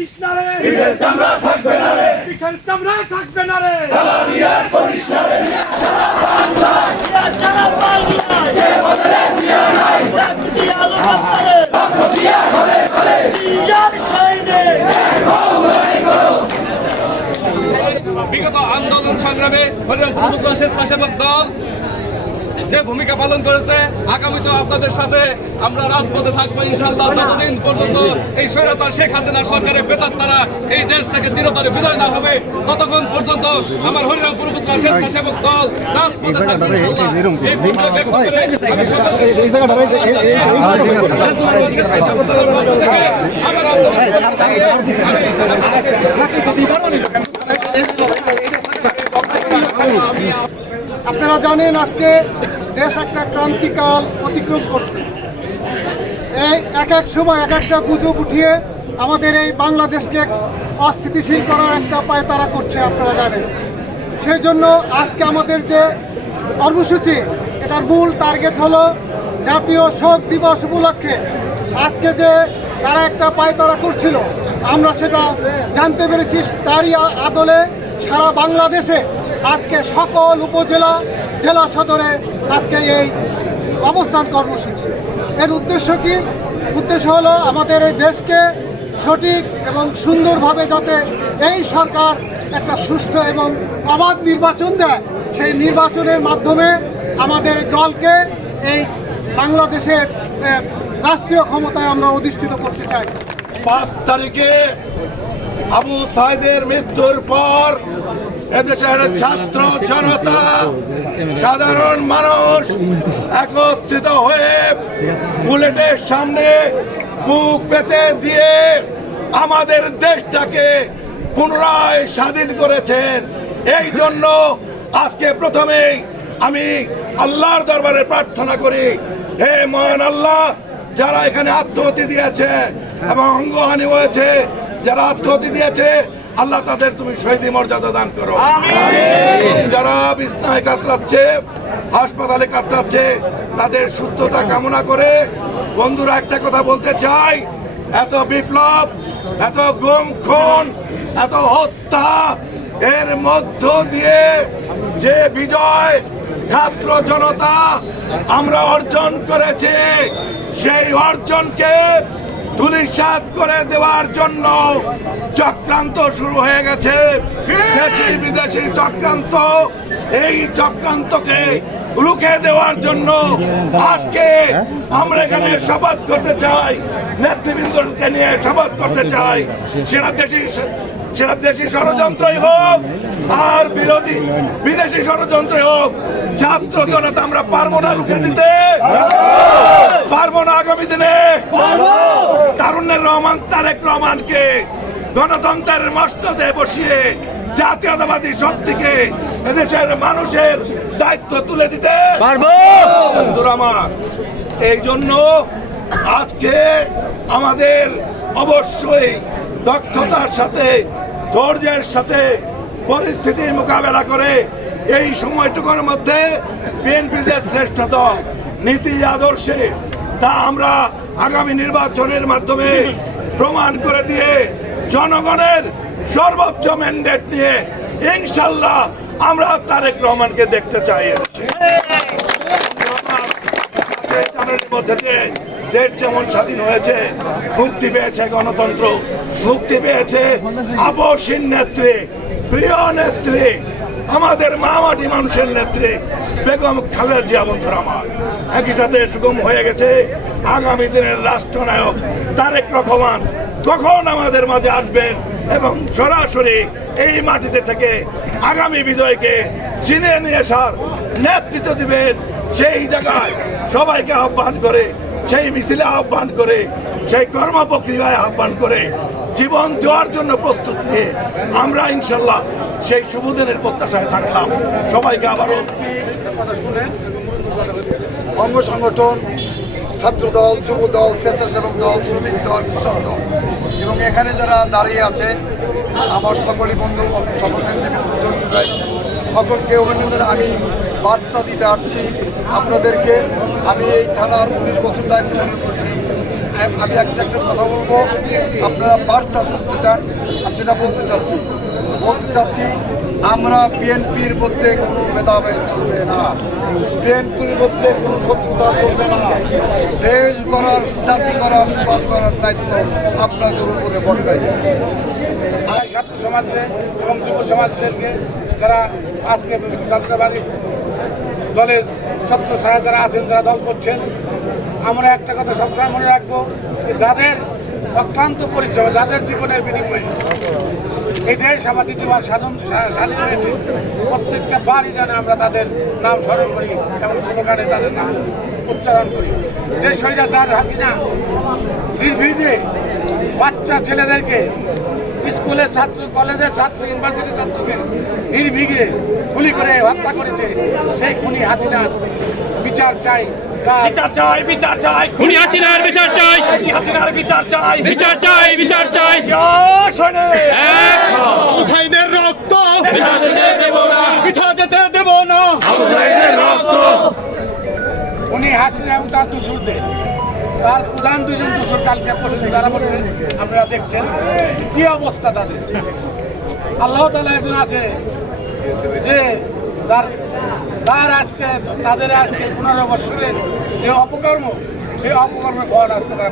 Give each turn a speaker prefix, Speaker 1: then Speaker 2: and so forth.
Speaker 1: করিস না রে।
Speaker 2: পিঠের চামড়া থাকবে না রে।
Speaker 1: পিঠের চামড়া থাকবে না রে।
Speaker 2: জ্বালানি আর করিস না রে।
Speaker 3: বিগত আন্দোলন সংগ্রামে হরিরামপুর উপজেলা স্বেচ্ছাসেবক দল যে ভূমিকা পালন করেছে আগামীতেও আপনাদের সাথে আমরা রাজপথে থাকব ইনশাল্লাহ যতদিন পর্যন্ত এই স্বৈরাচার শেখ হাসিনা সরকারের বেতার তারা এই দেশ থেকে চিরতরে বিদায় না হবে ততক্ষণ পর্যন্ত আমার হরিরামপুর উপজেলা স্বেচ্ছাসেবক দল
Speaker 4: আপনারা জানেন আজকে দেশ একটা ক্রান্তিকাল অতিক্রম করছে। এই এক এক সময় এক একটা গুজব উঠিয়ে আমাদের এই বাংলাদেশকে অস্থিতিশীল করার একটা পায় তারা করছে, আপনারা জানেন। সেই জন্য আজকে আমাদের যে কর্মসূচি, এটার মূল টার্গেট হলো জাতীয় শোক দিবস উপলক্ষে আজকে যে তারা একটা পায় তারা করছিল, আমরা সেটা জানতে পেরেছি। তারই আদলে সারা বাংলাদেশে আজকে সকল উপজেলা জেলা সদরে আজকে এই অবস্থান কর্মসূচি। এর উদ্দেশ্য কি? উদ্দেশ্য হলো আমাদের এই দেশকে সঠিক এবং সুন্দরভাবে যাতে এই সরকার একটা সুস্থ এবং অবাধ নির্বাচন দেয়, সেই নির্বাচনের মাধ্যমে আমাদের দলকে এই বাংলাদেশের রাষ্ট্রীয় ক্ষমতায় আমরা অধিষ্ঠিত করতে চাই।
Speaker 2: পাঁচ তারিখে আবু সাইদের মৃত্যুর পর এদেশের ছাত্র জনতা, সাধারণ মানুষ একত্রিত হয়ে বুলেটের সামনে বুক পেতে দিয়ে আমাদের দেশটাকে পুনরায় স্বাধীন করেছেন। এই জন্য আজকে প্রথমেই আমি আল্লাহর দরবারে প্রার্থনা করি, হে মহান আল্লাহ, যারা এখানে আত্মহতি দিয়েছে এবং অঙ্গহানি হয়েছে, যারা আত্মহতি দিয়েছে আল্লাহ তাদের তুমি শহীদ মর্যাদা দান করো। যারা বিছনায় কাতরাচ্ছে হাসপাতালে কাতরাচ্ছে তাদের সুস্থতা কামনা করে বন্ধুরা একটা কথা বলতে চাই এত বিপ্লব এত গুম খুন এত হত্যা এর মধ্য দিয়ে যে বিজয় ছাত্র জনতা আমরা অর্জন করেছি সেই অর্জনকে ধুলিসাৎ করে দেওয়ার জন্য চক্রান্ত শুরু হয়ে গেছে। দেশি বিদেশি চক্রান্ত, এই চক্রান্তকে রুখে দেওয়ার জন্য আজকে আমরা এখানে শপথ করতে চাই, নেতৃবৃন্দকে নিয়ে শপথ করতে চাই সেটা দেশি সেটা দেশি ষড়যন্ত্রই হোক আর বিরোধী বিদেশি ষড়যন্ত্রই হোক ছাত্র জনতা আমরা পারব না রুখে দিতে। পারব না আগামী দিনে। তারুণ্যের রহমান তারেক রহমানকে গণতন্ত্রের মস্তদে বসিয়ে জাতীয়তাবাদী শক্তিকে এদেশের মানুষের দায়িত্ব তুলে দিতে। পারব। বন্ধুরা আমার এই জন্য আজকে আমাদের অবশ্যই দক্ষতার সাথে ধৈর্যের সাথে পরিস্থিতির মোকাবেলা করে এই সময়টুকুর মধ্যে বিএনপি যে শ্রেষ্ঠ দল নীতি আদর্শে তা আমরা আগামী নির্বাচনের মাধ্যমে প্রমাণ করে দিয়ে জনগণের সর্বোচ্চ ম্যান্ডেট নিয়ে ইনশাল্লাহ আমরা তারেক রহমানকে দেখতে চাই। মধ্যে দেশ যেমন স্বাধীন হয়েছে, মুক্তি পেয়েছে গণতন্ত্র, মুক্তি পেয়েছে আপসীন নেত্রী, প্রিয় নেত্রী, আমাদের মামাটি মানুষের নেত্রী, বেগম খালেদা জিয়া বন্ধুরা আমার। একই সাথে সুগম হয়ে গেছে আগামী দিনের রাষ্ট্রনায়ক তারেক রহমান। কখন আমাদের মাঝে আসবেন এবং সরাসরি এই মাটিতে থেকে আগামী বিজয়কে চিনে নিয়ে আসার নেতৃত্ব দিবেন সেই জায়গায় সবাইকে আহ্বান করে সেই মিছিলে আহ্বান করে, সেই কর্মপ্রক্রিয়ায় আহ্বান করে জীবন দেওয়ার জন্য প্রস্তুত নিয়ে আমরা ইনশাল্লাহ সেই শুভদিনের প্রত্যাশায় থাকলাম। সবাইকে আবারও
Speaker 5: অঙ্গ সংগঠন, ছাত্রদল, যুবদল, স্বেচ্ছাসেবক দল, শ্রমিক দল, কৃষক দল, এবং এখানে যারা দাঁড়িয়ে আছে, আমার সকলই বন্ধু, সকল নেতৃবৃন্দ সকলকে অভিনন্দন। আমি বার্তা দিতে আসছি আপনাদেরকে। আমি এই থানার উনিশ বছর দায়িত্ব পালন করছি। আমি একটা একটা কথা বলব। আপনারা বার্তা শুনতে চান, আমি সেটা বলতে চাচ্ছি। বলতে চাচ্ছি, আমরা বিএনপির মধ্যে কোনো ভেদাভেদ চলবে না। বিএনপির মধ্যে কোনো শত্রুতা চলবে না। দেশ গড়ার, জাতি গড়ার, সমাজ গড়ার দায়িত্ব আপনাদের উপরে বর্তাই গেছে।
Speaker 1: ছাত্র সমাজকে এবং যুব সমাজদেরকে যারা আজকে জাতীয়তাবাদী দলের ছাত্র সাহেব যারা আছেন, যারা দল করছেন, আমরা একটা কথা সবসময় মনে রাখব যাদের অক্লান্ত পরিশ্রম, যাদের জীবনের বিনিময়ে এই দেশ আমার দ্বিতীয়বার সাধন স্বা- স্বাধীন হয়েছে, প্রত্যেকটা বাড়ি যেন আমরা তাদের নাম স্মরণ করি এবং স্লোগানে তাদের নাম উচ্চারণ করি। যে স্বৈরাচার হাসিনা নির্ভীতে বাচ্চা ছেলেদেরকে স্কুলের ছাত্র কলেজের ছাত্র ইউনিভার্সিটির ছাত্রকে নির্ভীগে গুলি করে হত্যা করেছে। সেই খুনি হাসিনার বিচার চাই
Speaker 6: বিচার চাই বিচার চাই।
Speaker 7: খুনি হাসিনার বিচার চাই।
Speaker 6: হাসিনার বিচার চাই।
Speaker 7: বিচার চাই বিচার চাই।
Speaker 6: শোনে।
Speaker 7: সাইদের রক্ত। পিঠা যেতে দেব না।
Speaker 1: উনি হাসিনা এবং তার দোষরদের তার প্রধান দুজন দুশো কালকে তারা বলছেন, আপনারা দেখছেন, কি অবস্থা তাদের আল্লাহ তালা একজন আছে যে তার তার আজকে, তাদের আজকে পনেরো বছরের যে অপকর্ম, সেই অপকর্মের ফল আজকে তারা।